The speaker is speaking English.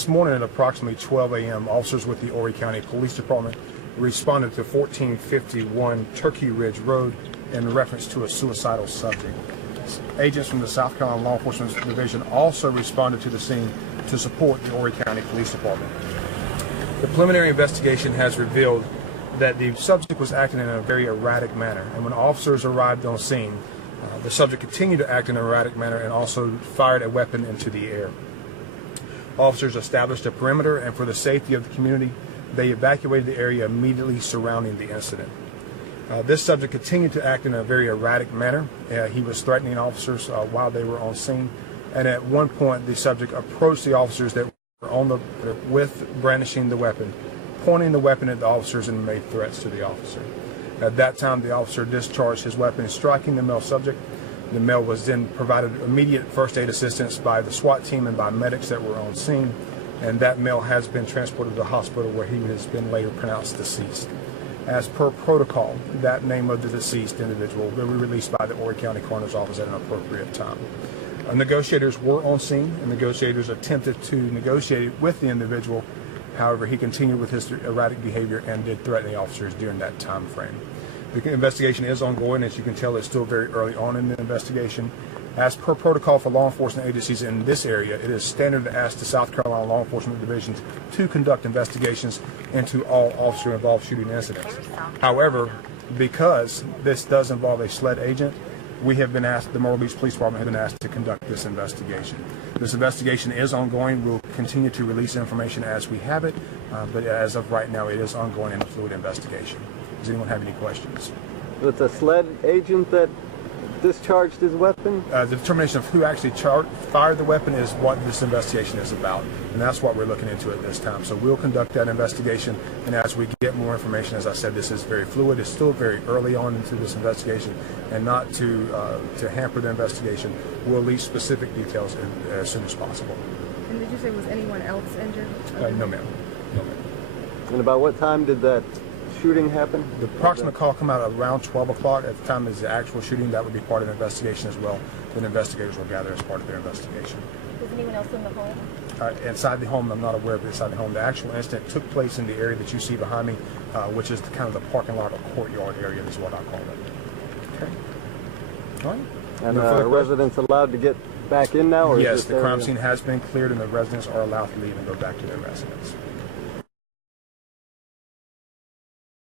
This morning at approximately 12 a.m., officers with the Horry County Police Department responded to 1451 Turkey Ridge Road in reference to a suicidal subject. Agents from the South Carolina Law Enforcement Division also responded to the scene to support the Horry County Police Department. The preliminary investigation has revealed that the subject was acting in a very erratic manner, and when officers arrived on scene, the subject continued to act in an erratic manner and also fired a weapon into the air. Officers established a perimeter, and for the safety of the community, they evacuated the area immediately surrounding the incident. This subject continued to act in a very erratic manner. He was threatening officers while they were on scene, and at one point the subject approached the officers that were on the with brandishing the weapon, pointing the weapon at the officers, and made threats to the officer. At that time, the officer discharged his weapon, striking the male subject. The male was then provided immediate first aid assistance by the SWAT team and by medics that were on scene, and that male has been transported to the hospital where he has been later pronounced deceased. As per protocol, that name of the deceased individual will be released by the Horry County Coroner's Office at an appropriate time. Negotiators were on scene, and negotiators attempted to negotiate with the individual. However, he continued with his erratic behavior and did threaten the officers during that time frame. The investigation is ongoing. As you can tell, it's still very early on in the investigation. As per protocol for law enforcement agencies in this area, it is standard to ask the South Carolina Law Enforcement Divisions to conduct investigations into all officer-involved shooting incidents. However, because this does involve a SLED agent, we have been asked, the Myrtle Beach Police Department has been asked to conduct this investigation. This investigation is ongoing. We'll continue to release information as we have it, but as of right now, it is ongoing in a fluid investigation. Does anyone have any questions? Was it a SLED agent that discharged his weapon? The determination of who actually fired the weapon is what this investigation is about, and that's what we're looking into at this time. So we'll conduct that investigation, and as we get more information, as I said, this is very fluid. It's still very early on into this investigation, and not to hamper the investigation, we'll release specific details as soon as possible. And did you say was anyone else injured? No, ma'am. No, ma'am. And about what time did that shooting happen? The approximate call come out around 12 o'clock. At the time is the actual shooting. That would be part of the investigation as well. That investigators will gather as part of their investigation. Was anyone else in the home? Inside the home, I'm not aware of inside the home. The actual incident took place in the area that you see behind me, which is kind of the parking lot or courtyard area is what I call it. Okay. All right. And are residents allowed to get back in now? Or yes, is the crime scene has been cleared and the residents are allowed to leave and go back to their residence.